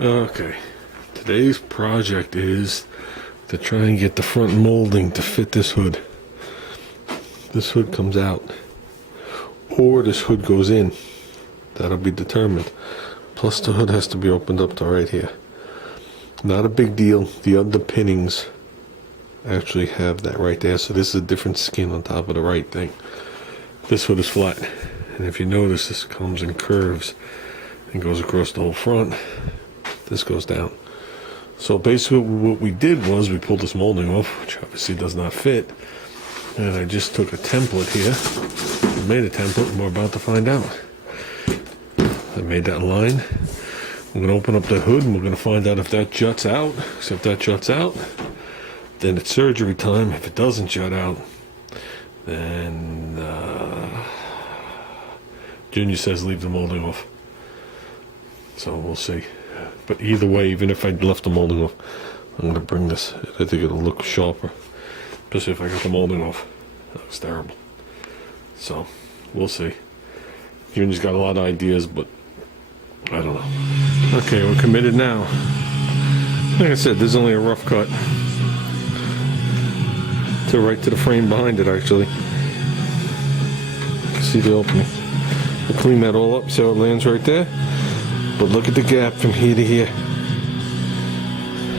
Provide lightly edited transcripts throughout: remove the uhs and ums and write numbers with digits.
Okay, today's project is to try and get the front molding to fit this hood. This hood comes out, or this hood goes in. That'll be determined. Plus the hood has to be opened up to right here. Not a big deal. The underpinnings actually have that right there, so this is a different skin on top of the right thing. This hood is flat, and if you notice, this comes in curves and goes across the whole front. This goes down. So basically what we did was we pulled this molding off, which obviously does not fit, and I just took a template here, made a template, and we're about to find out. I made that line. I'm going to open up the hood and we're going to find out if that juts out. So if that juts out, then it's surgery time. If it doesn't jut out, then Junior says leave the molding off. So we'll see. But either way, even if I left the molding off, I'm going to bring this. I think it'll look sharper. Especially if I got the molding off. That looks terrible. So, we'll see. Junior's got a lot of ideas, but I don't know. Okay, we're committed now. Like I said, there's only a rough cut. Right to the frame behind it, actually. You can see the opening. We'll clean that all up, see how it lands right there. But look at the gap from here to here.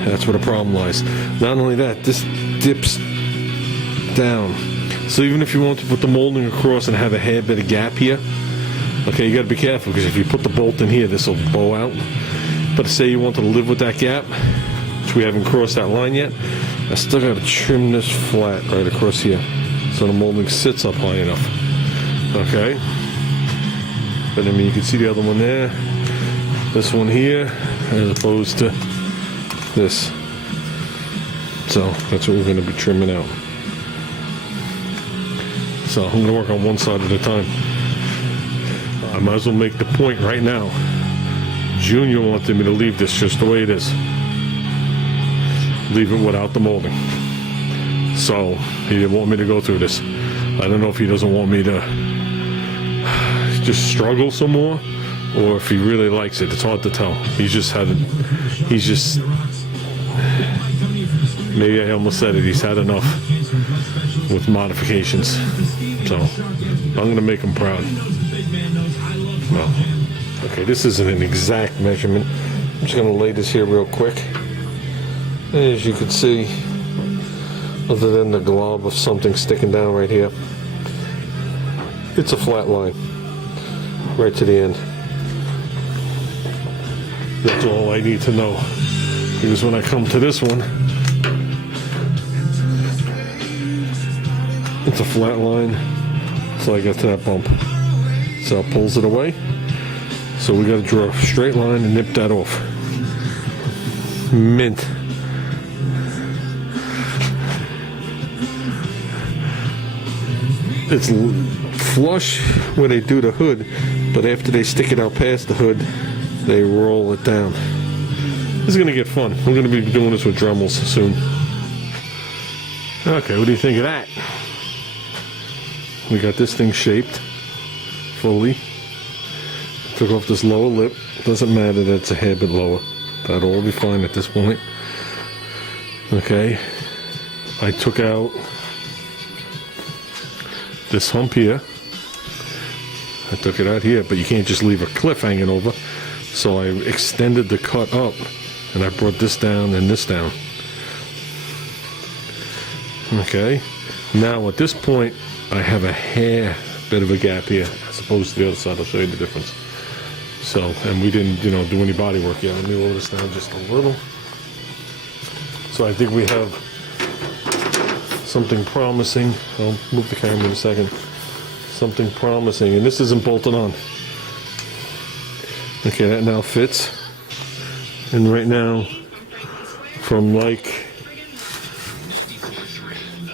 That's where the problem lies. Not only that, this dips down. So even if you want to put the molding across and have a hair bit of gap here, okay, you got to be careful, because if you put the bolt in here, this will bow out. But say you want to live with that gap, which we haven't crossed that line yet, I still got to trim this flat right across here so the molding sits up high enough. Okay? But I mean, you can see the other one there. This one here, as opposed to this. So that's what we're going to be trimming out. So I'm going to work on one side at a time. I might as well make the point right now. Junior wanted me to leave this just the way it is. Leave it without the molding. So he didn't want me to go through this. I don't know if he doesn't want me to just struggle some more, or if he really likes it. It's hard to tell. Maybe I almost said it, he's had enough with modifications. So I'm going to make him proud. Well, okay, this isn't an exact measurement. I'm just going to lay this here real quick. As you can see, other than the glob of something sticking down right here, it's a flat line right to the end. That's all I need to know, because when I come to this one, it's a flat line until I get to that bump. So it pulls it away. So we got to draw a straight line and nip that off. Mint. It's flush where they do the hood, but after they stick it out past the hood, they roll it down. This is going to get fun. I'm going to be doing this with Dremels soon. Okay, what do you think of that? We got this thing shaped fully. Took off this lower lip. Doesn't matter that it's a hair bit lower. That'll all be fine at this point. Okay. I took out this hump here. I took it out here, but you can't just leave a cliff hanging over. So I extended the cut up, and I brought this down and this down. Okay. Now at this point, I have a hair bit of a gap here, as opposed to the other side. I'll show you the difference. So, and we didn't, do any body work yet. Let me lower this down just a little. So I think we have something promising. I'll move the camera in a second. Something promising, and this isn't bolted on. Okay, that now fits. And right now, from like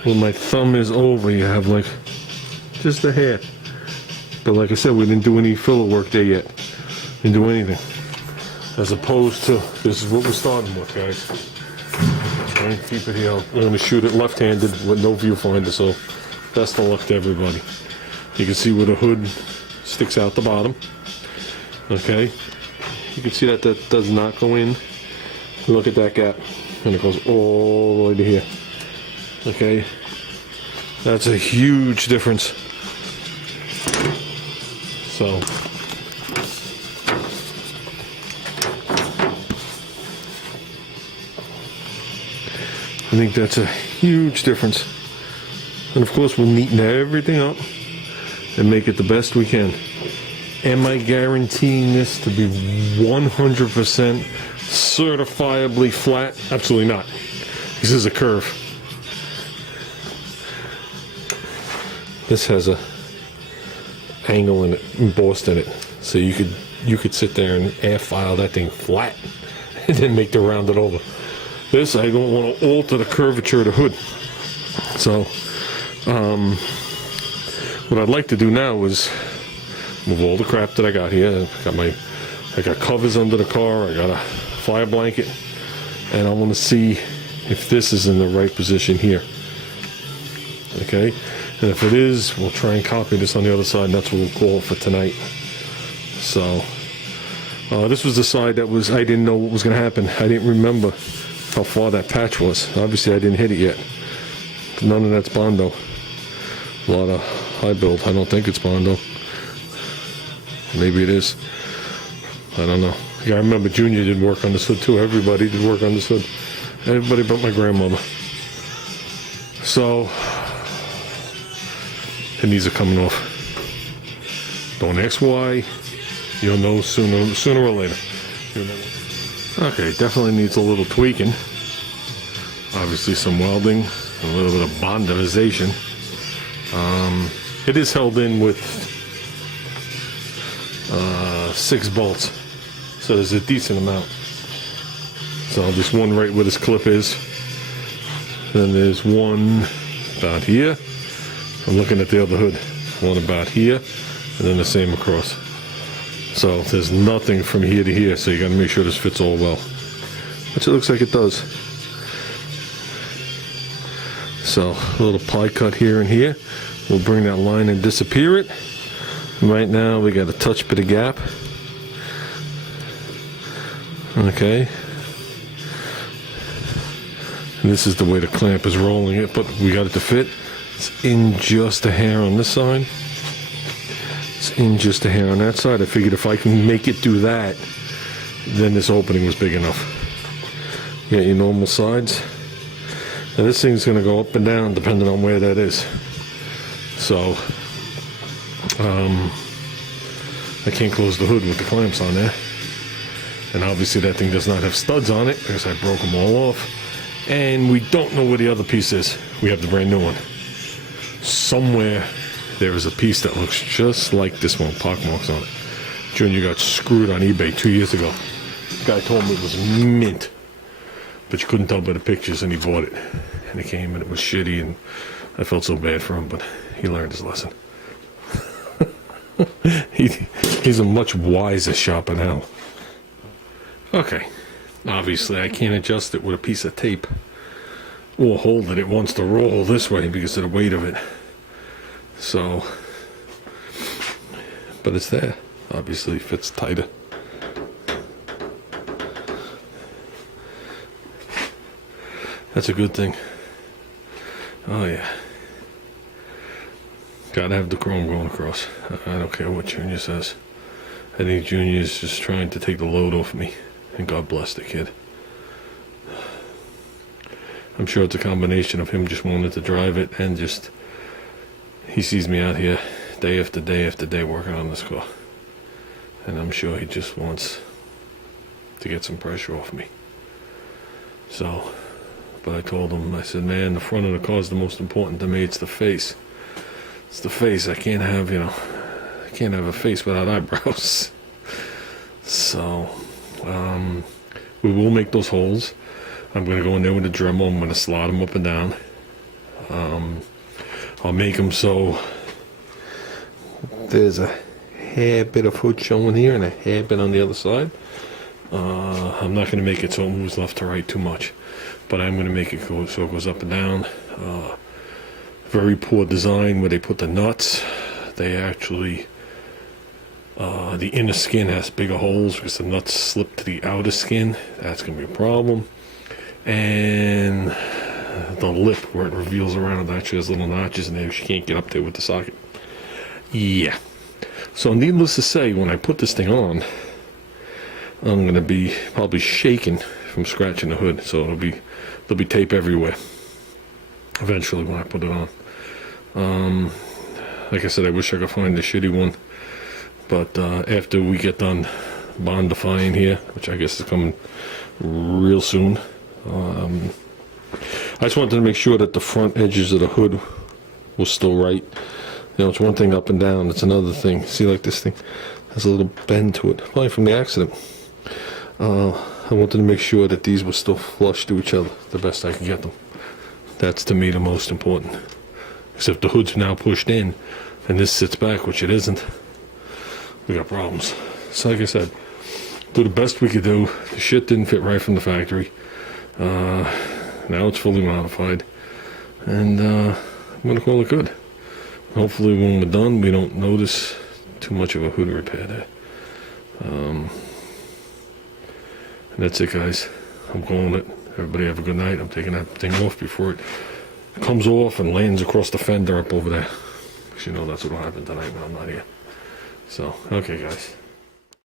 where my thumb is over, you have like just a hair. But like I said, we didn't do any filler work there yet. Didn't do anything. As opposed to, this is what we're starting with, guys. Try and keep it here. We're going to shoot it left-handed with no viewfinder, so best of luck to everybody. You can see where the hood sticks out the bottom. Okay. you can see that that does not go in. Look at that gap, and it goes all the way to here. Okay, that's a huge difference. So I think that's a huge difference. And of course we'll neaten everything up and make it the best we can. Am I guaranteeing this to be 100% certifiably flat? Absolutely not. This is a curve. This has a angle in it, embossed in it. So you could sit there and air file that thing flat and then make the rounded over. This, I don't want to alter the curvature of the hood. So what I'd like to do now is move all the crap that I got here. I got covers under the car, I got a fire blanket, and I want to see if this is in the right position here. Okay, and if it is, we'll try and copy this on the other side, and that's what we'll call it for tonight. So this was the side that I didn't know what was going to happen. I didn't remember how far that patch was. Obviously I didn't hit it yet. None of that's Bondo. A lot of high build. I don't think it's Bondo. Maybe it is. I don't know. Yeah, I remember Junior did work on this hood too. Everybody did work on this hood. Everybody but my grandmother. So, and these are coming off. Don't ask why. You'll know sooner or later. Okay, definitely needs a little tweaking. Obviously some welding, a little bit of bondization. It is held in with 6 bolts, so there's a decent amount. So there's one right where this clip is, then there's one about here. I'm looking at the other hood, one about here, and then the same across. So there's nothing from here to here, so you got to make sure this fits all well, which it looks like it does. So a little ply cut here and here. We'll bring that line and disappear it. Right now we got a touch bit of gap. Okay. And this is the way the clamp is rolling it, but we got it to fit. It's in just a hair on this side. It's in just a hair on that side. I figured if I can make it do that, then this opening was big enough. You got your normal sides. And this thing's going to go up and down depending on where that is. So, I can't close the hood with the clamps on there. And obviously that thing does not have studs on it because I broke them all off. And we don't know where the other piece is. We have the brand new one. Somewhere there is a piece that looks just like this one, pockmarks on it. Junior got screwed on eBay 2 years ago. The guy told me it was mint, but you couldn't tell by the pictures, and he bought it. And it came and it was shitty, and I felt so bad for him, but he learned his lesson. He's a much wiser shopper now. Okay, obviously I can't adjust it with a piece of tape or hold it. It wants to roll this way because of the weight of it. So, but it's there. Obviously fits tighter. That's a good thing. Oh yeah. Gotta have the chrome going across. I don't care what Junior says. I think Junior is just trying to take the load off me. And God bless the kid. I'm sure it's a combination of him just wanting to drive it and just... He sees me out here day after day after day working on this car. And I'm sure he just wants to get some pressure off me. So, but I told him, I said, man, the front of the car is the most important to me. It's the face. It's the face. I can't have, I can't have a face without eyebrows. So, we will make those holes. I'm going to go in there with a Dremel. I'm going to slot them up and down. I'll make them so there's a hair bit of hood showing here and a hair bit on the other side. I'm not going to make it so it moves left to right too much, but I'm going to make it go so it goes up and down. Very poor design where they put the nuts. They actually The inner skin has bigger holes because the nuts slip to the outer skin. That's going to be a problem. And the lip where it reveals around, it actually has little notches in there. She can't get up there with the socket. Yeah. So needless to say, when I put this thing on, I'm going to be probably shaking from scratching the hood. So there'll be tape everywhere eventually when I put it on. Like I said, I wish I could find the shitty one. But after we get done bondifying here, which I guess is coming real soon, I just wanted to make sure that the front edges of the hood was still right. You know, it's one thing up and down, it's another thing. See, like this thing has a little bend to it, probably from the accident. I wanted to make sure that these were still flush to each other the best I could get them. That's to me the most important. Except the hood's now pushed in and this sits back, which it isn't. We got problems. So like I said, do the best we could do. The shit didn't fit right from the factory. Now it's fully modified. And I'm going to call it good. Hopefully when we're done, we don't notice too much of a hood repair there. And that's it, guys. I'm calling it. Everybody have a good night. I'm taking that thing off before it comes off and lands across the fender up over there. Because you know that's what will happen tonight when I'm not here. So, okay, guys.